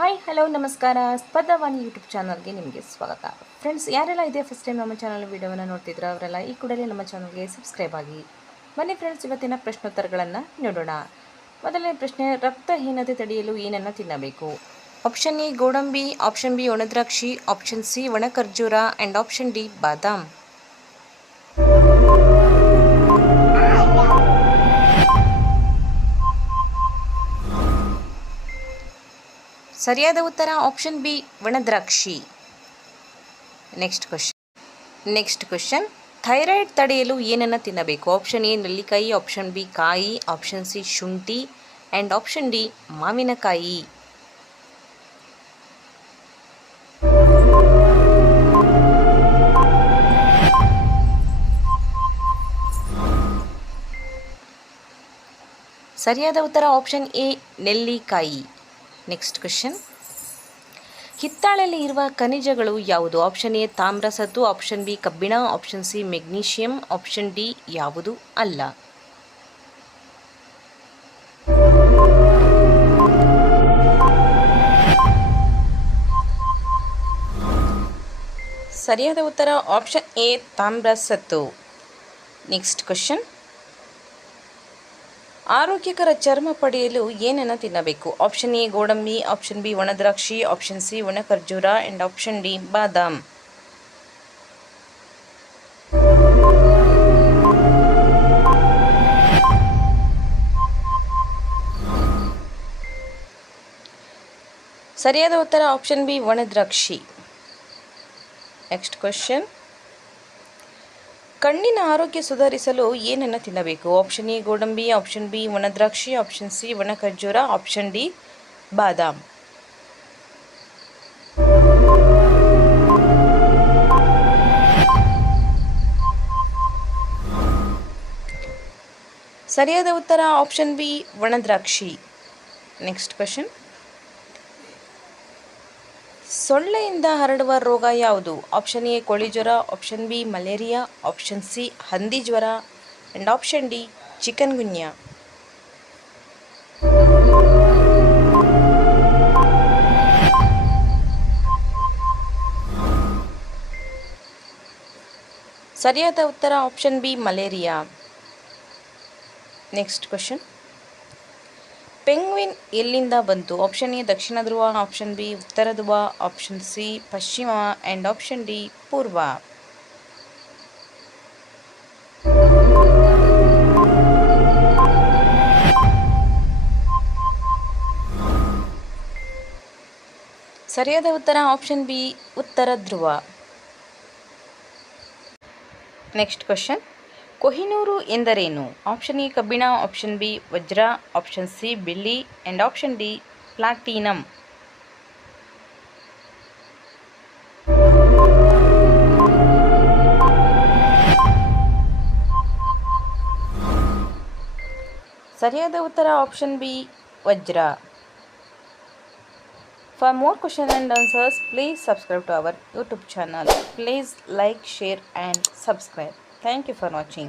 Hi hello ನಮಸ್ಕಾರ. ಸ್ಪರ್ಧಾವಾಣಿ YouTube ಚಾನಲ್ಗೆ ನಿಮಗೆ ಸ್ವಾಗತ. ಫ್ರೆಂಡ್ಸ್, ಯಾರೆಲ್ಲ ಇದೇ ಫಸ್ಟ್ ಟೈಮ್ ನಮ್ಮ ಚಾನಲ್ ವೀಡಿಯೋವನ್ನು ನೋಡ್ತಿದ್ರು ಅವರೆಲ್ಲ ಈ ಕೂಡಲೇ ನಮ್ಮ ಚಾನಲ್ಗೆ ಸಬ್ಸ್ಕ್ರೈಬ್ ಆಗಿ. ಬನ್ನಿ ಫ್ರೆಂಡ್ಸ್, ಇವತ್ತಿನ ಪ್ರಶ್ನೋತ್ತರಗಳನ್ನು ನೋಡೋಣ. ಮೊದಲನೇ ಪ್ರಶ್ನೆ, ರಕ್ತಹೀನತೆ ತಡೆಯಲು ಏನನ್ನು ತಿನ್ನಬೇಕು? ಆಪ್ಷನ್ ಎ ಗೋಡಂಬಿ, ಆಪ್ಷನ್ ಬಿ ಒಣದ್ರಾಕ್ಷಿ, ಆಪ್ಷನ್ ಸಿ ಒಣ ಖರ್ಜೂರ ಆ್ಯಂಡ್ ಆಪ್ಷನ್ ಡಿ ಬಾದಾಮ್. ಸರಿಯಾದ ಉತ್ತರ ಆಪ್ಷನ್ ಬಿ ಒಣದ್ರಾಕ್ಷಿ. ನೆಕ್ಸ್ಟ್ ಕ್ವಶನ್, ಥೈರಾಯ್ಡ್ ತಡೆಯಲು ಏನನ್ನು ತಿನ್ನಬೇಕು? ಆಪ್ಷನ್ ಎ ನೆಲ್ಲಿಕಾಯಿ, ಆಪ್ಷನ್ ಬಿ ಕಾಯಿ, ಆಪ್ಷನ್ ಸಿ ಶುಂಠಿ ಆ್ಯಂಡ್ ಆಪ್ಷನ್ ಡಿ ಮಾವಿನಕಾಯಿ. ಸರಿಯಾದ ಉತ್ತರ ಆಪ್ಷನ್ ಎ ನೆಲ್ಲಿಕಾಯಿ. ನೆಕ್ಸ್ಟ್ ಕ್ವಶನ್, ಹಿತ್ತಾಳೆಯಲ್ಲಿ ಇರುವ ಖನಿಜಗಳು ಯಾವುದು? ಆಪ್ಷನ್ ಎ ತಾಮ್ರ ಸತು, ಆಪ್ಷನ್ ಬಿ ಕಬ್ಬಿಣ, option C magnesium, option D ಯಾವುದು ಅಲ್ಲ. ಸರಿಯಾದ ಉತ್ತರ ಆಪ್ಷನ್ ಎ ತಾಮ್ರ ಸತು. ನೆಕ್ಸ್ಟ್ ಕ್ವಶನ್, ಆರೋಗ್ಯಕರ ಚರ್ಮ ಪಡೆಯಲು ಏನನ್ನು ತಿನ್ನಬೇಕು? ಆಪ್ಷನ್ ಎ ಗೋಡಂಬಿ, ಆಪ್ಷನ್ ಬಿ ಒಣದ್ರಾಕ್ಷಿ, ಆಪ್ಷನ್ ಸಿ ಒಣ ಖರ್ಜೂರ ಆ್ಯಂಡ್ ಆಪ್ಷನ್ ಡಿ ಬಾದಾಮ್. ಸರಿಯಾದ ಉತ್ತರ ಆಪ್ಷನ್ ಬಿ ಒಣದ್ರಾಕ್ಷಿ. ನೆಕ್ಸ್ಟ್ ಕ್ವಶನ್, ಕಣ್ಣಿನ ಆರೋಗ್ಯ ಸುಧಾರಿಸಲು ಏನನ್ನು ತಿನ್ನಬೇಕು? ಆಪ್ಷನ್ ಎ ಗೋಡಂಬಿ, ಆಪ್ಷನ್ ಬಿ ಒಣದ್ರಾಕ್ಷಿ, ಆಪ್ಷನ್ ಸಿ ಒಣ ಖರ್ಜೂರ, ಆಪ್ಷನ್ ಡಿ ಬಾದಾಮ್. ಸರಿಯಾದ ಉತ್ತರ ಆಪ್ಷನ್ ಬಿ ಒಣದ್ರಾಕ್ಷಿ. ನೆಕ್ಸ್ಟ್ ಕ್ವಶನ್, ಸೊಳ್ಳೆಯಿಂದ ಹರಡುವ ರೋಗ ಯಾವುದು? ಆಪ್ಷನ್ ಎ ಕೋಳಿ ಜ್ವರ, option B malaria, option C ಹಂದಿ ಜ್ವರ ಆ್ಯಂಡ್ ಆಪ್ಷನ್ ಡಿ ಚಿಕನ್ ಗುನ್ಯಾ. ಸರಿಯಾದ ಉತ್ತರ option B malaria. Next question, penguin ಎಲ್ಲಿಂದ ಬಂತು? Option A Dakshina Dhruva, option B ಉತ್ತರ ಧ್ರುವ, ಆಪ್ಷನ್ ಸಿ ಪಶ್ಚಿಮ ಆ್ಯಂಡ್ ಆಪ್ಷನ್ ಡಿ ಪೂರ್ವ. ಸರಿಯಾದ ಉತ್ತರ ಆಪ್ಷನ್ ಬಿ ಉತ್ತರ ಧ್ರುವ. ನೆಕ್ಸ್ಟ್ ಕ್ವಶನ್, ಕೊಹಿನೂರು ಎಂದರೇನು? ಆಪ್ಷನ್ ಎ ಕಬ್ಬಿಣ, ಆಪ್ಷನ್ ಬಿ ವಜ್ರ, ಆಪ್ಷನ್ ಸಿ ಬೆಳ್ಳಿ ಆ್ಯಂಡ್ ಆಪ್ಷನ್ ಡಿ ಪ್ಲಾಟಿನಂ. ಸರಿಯಾದ ಉತ್ತರ ಆಪ್ಷನ್ ಬಿ ವಜ್ರ. For more questions and answers, please subscribe to our YouTube channel. Please like, share and subscribe. Thank you for watching.